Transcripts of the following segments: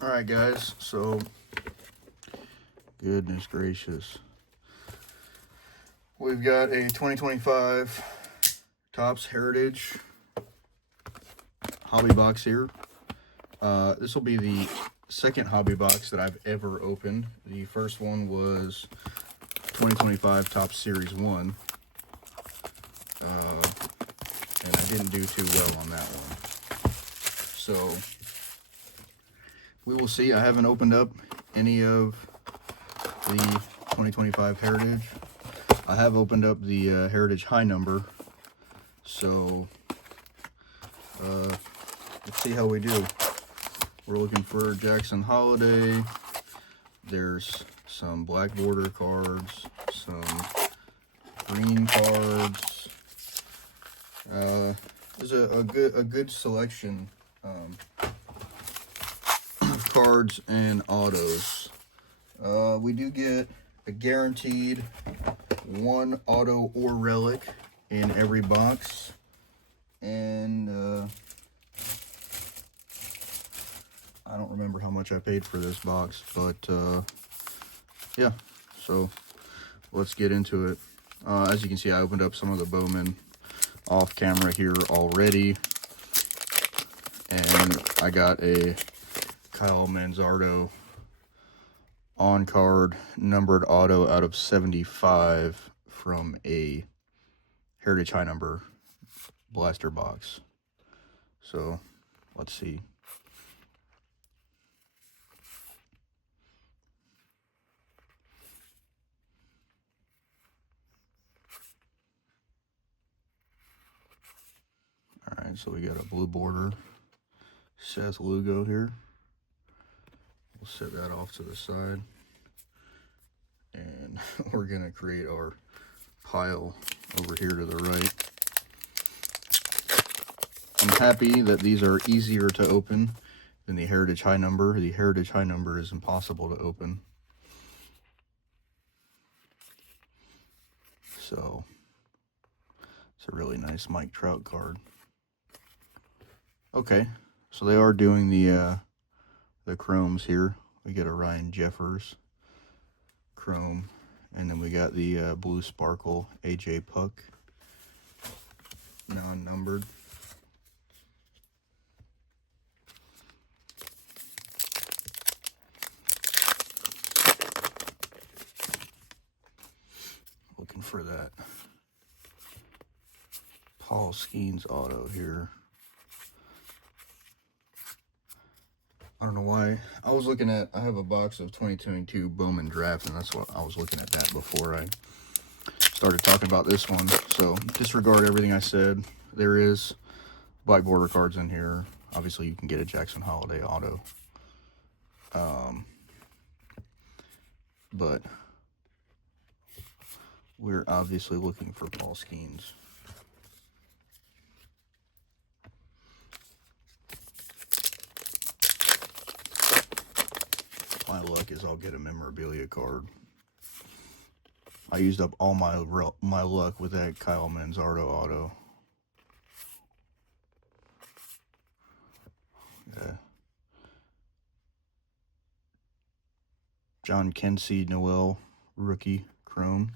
All right, guys. So, goodness gracious, we've got a 2025 Topps Heritage hobby box here. This will be the second hobby box that I've ever opened. The first one was 2025 Topps Series 1. And I didn't do too well on that one. So, we will see. I haven't opened up any of the 2025 Heritage. I have opened up the Heritage High Number. So, let's see how we do. We're looking for Jackson Holliday. There's some black border cards, some green cards. There's a good selection of cards and autos. We do get a guaranteed one auto or relic in every box, and I don't remember how much I paid for this box, but yeah, so let's get into it. As you can see, I opened up some of the Bowman off camera here already, and I got a Kyle Manzardo on card numbered auto out of 75 from a Heritage High Number blaster box. So let's see. All right, so we got a blue border Seth Lugo here. We'll set that off to the side, and we're gonna create our pile over here to the right. I'm happy that these are easier to open than the Heritage High Number. The Heritage High Number is impossible to open. So it's a really nice Mike Trout card. Okay, so they are doing the chromes here. We get a Ryan Jeffers chrome, and then we got the blue sparkle AJ Puck non-numbered. Looking for that Paul Skeens auto here. I don't know why. I was looking at, I have a box of 2022 Bowman Draft, and that's what I was looking at that before I started talking about this one. So disregard everything I said. There is black border cards in here. Obviously, you can get a Jackson Holliday auto. But we're obviously looking for Paul Skeens. My luck is I'll get a memorabilia card. I used up all my luck with that Kyle Manzardo auto. Yeah. John Kensey Noel rookie chrome.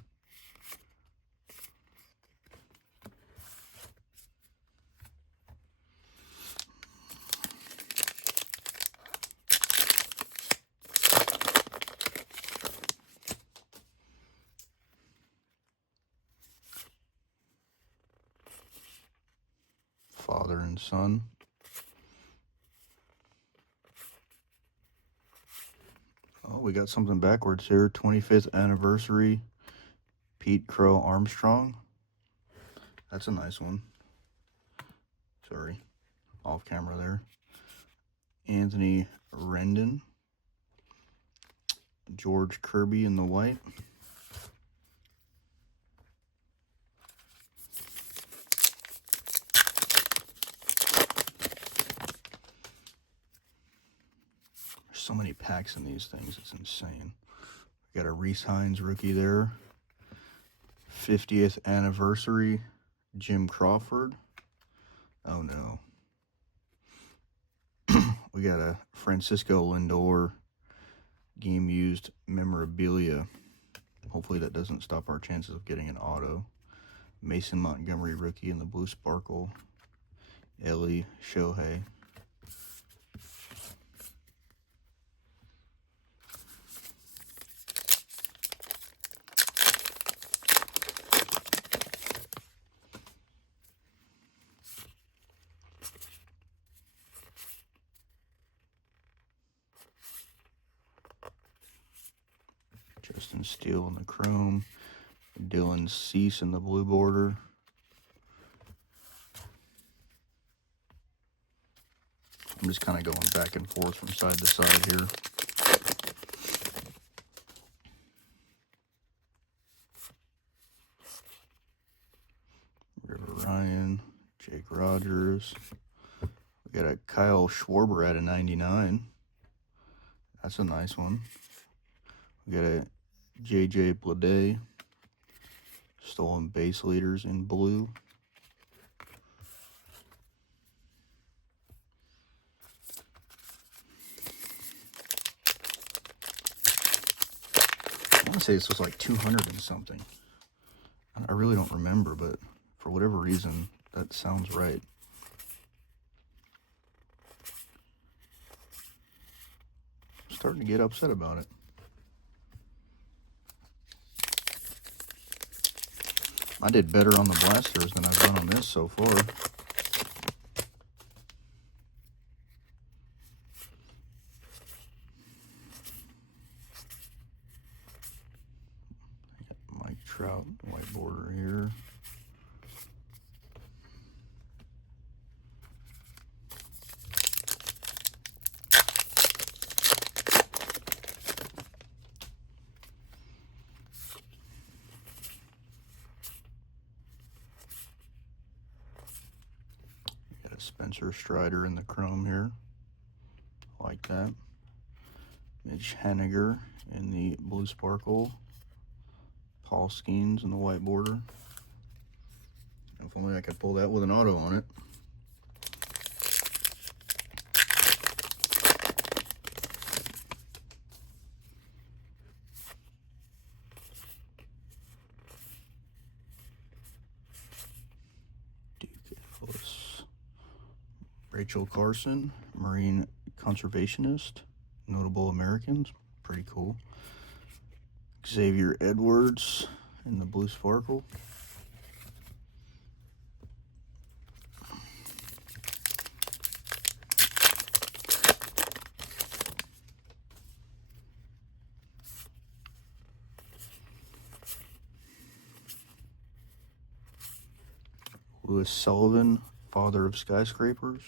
Father and son. Oh, we got something backwards here. 25th anniversary, Pete Crow Armstrong. That's a nice one. Sorry, off camera there. Anthony Rendon. George Kirby in the white. There's so many packs in these things, it's insane. We got a Reese Hines rookie there. 50th anniversary, Jim Crawford. Oh no. We got a Francisco Lindor game used memorabilia. Hopefully that doesn't stop our chances of getting an auto. Mason Montgomery rookie in the blue sparkle. Ellie Shohei. Justin Steele in the chrome. Dylan Cease in the blue border. I'm just kind of going back and forth from side to side here. River Ryan, Jake Rogers. We got a Kyle Schwarber at a 99. That's a nice one. We got a JJ Bleday. Stolen base leaders in blue. I want to say this was like 200 and something. I really don't remember, but for whatever reason, that sounds right. I'm starting to get upset about it. I did better on the blasters than I've done on this so far. Mike Trout, white border here. Got a Spencer Strider in the chrome here. Like that. Mitch Haniger in the blue sparkle. Paul Skeens in the white border. If only I could pull that with an auto on it. Rachel Carson, Marine Conservationist, Notable Americans, pretty cool. Xavier Edwards in the blue sparkle. Lewis Sullivan, Father of Skyscrapers.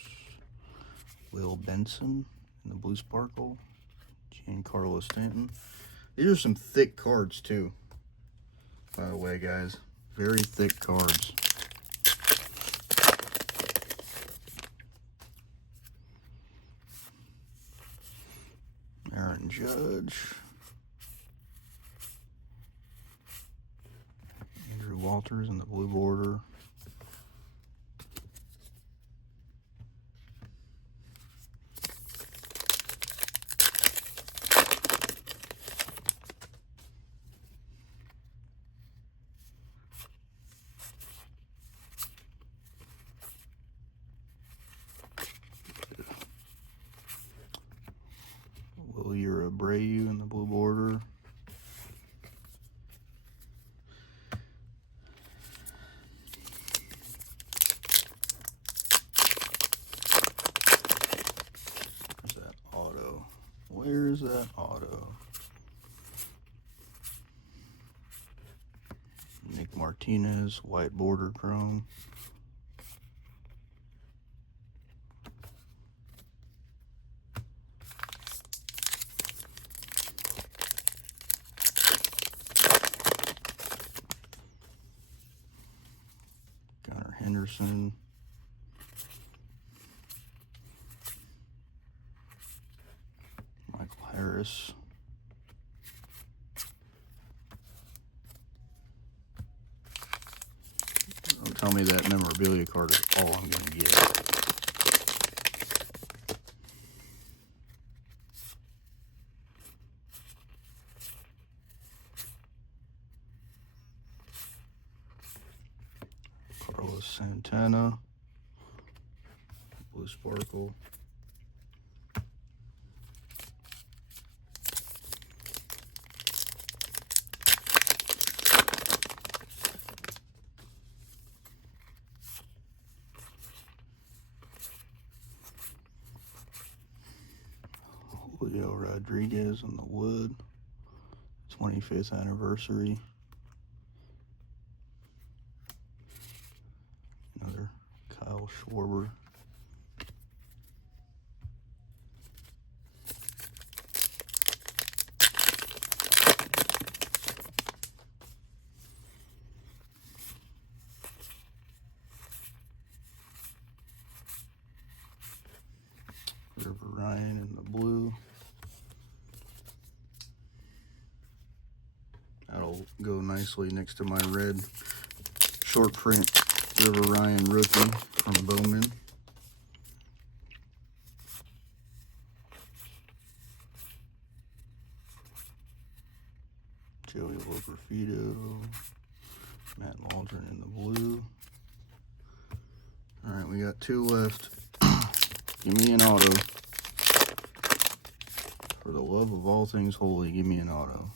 Will Benson in the blue sparkle. Giancarlo Stanton. These are some thick cards too, by the way, guys. Very thick cards. Aaron Judge. Andrew Walters in the blue border. Wilyer Abreu in the blue border. Where's that auto? Where's that auto? Nick Martinez, white border chrome. Gunnar Henderson. Michael Harris. Don't tell me that memorabilia card is all I'm going to get. Santana, Blue Sparkle. Julio Rodriguez on the wood, 25th anniversary. Another Kyle Schwarber. River Ryan in the blue. That'll go nicely next to my red short print River Ryan rookie from Bowman. Joey Loperfido, Matt Waldron in the blue. All right, we got 2 left. Give me an auto. For the love of all things holy, give me an auto.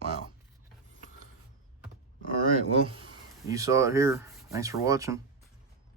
Wow. All right, well, you saw it here. Thanks for watching.